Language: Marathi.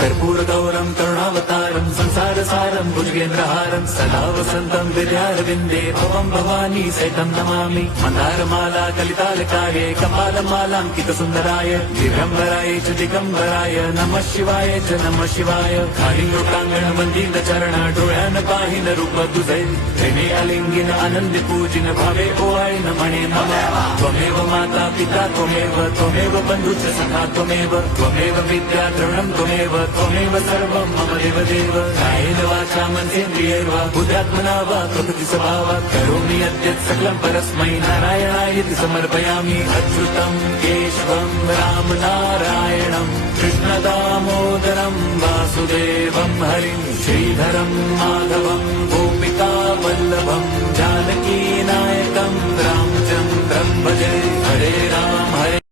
कर्पूरगौरं करुणावतारं संसारसारं भुजगेन्द्रहारं सदा वसन्तं विद्यारविन्दे भवं भवानी सहितं नमामि। मन्दारमाला कलितालकाये कपालमालाङ्कितसुन्दराय दिगम्बराय च दिगम्बराय नमः शिवाय च नमः शिवाय। कालिङ्गोटाङ्गण वन्दितचरण डोळ्यान पाहिन रूप तुझे प्रेमे अलिंगिन आनंदी पूजिन भावे ओवाळीन म्हणे नमः। त्वमेव माता पिता त्वमेव बन्धुश्च सखा त्वमेव विद्या द्रविणं त्वमेव सर्वं मम देवदेव। कायेन वाचा मनसेन्द्रियैर्वा बुद्ध्यात्मना वा प्रकृति स्वभावात् करोमि यद्यत् सकलं परस्मै नारायणायति समर्पयामि। अच्युतं केशवं राम नारायणं कृष्णदामोदरं वासुदेवं हरिं श्रीधरं माधवं गोपिका वल्लभं जानकी नायकं रामचन्द्रं भजे। हरे राम